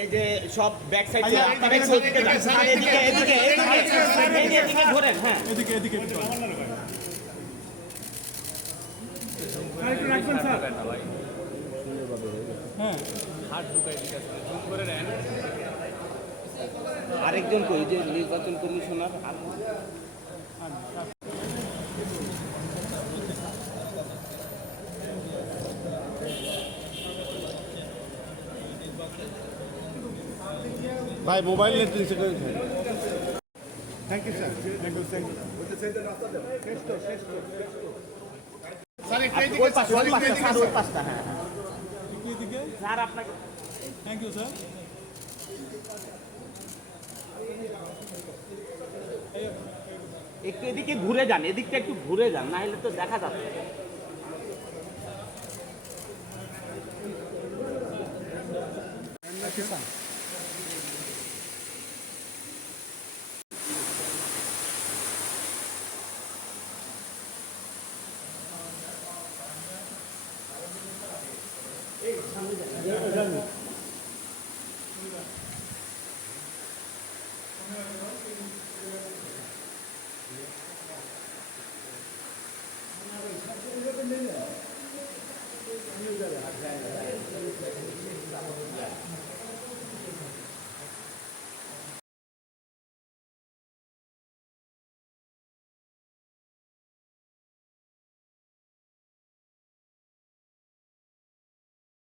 এই যে সব ব্যাক সাইড এদিকে ঘোরেন। হ্যাঁ এদিকে এদিকে আরেকজন কই যে নির্বাচন কমিশনার ভাই মোবাইল নেট দিচ্ছে করে thank you sir thank you sir sir আপনাকে থ্যাংক ইউ স্যার একটু এদিকে ঘুরে যান, এদিকটা একটু ঘুরে যান, না হলে তো দেখা যাচ্ছে।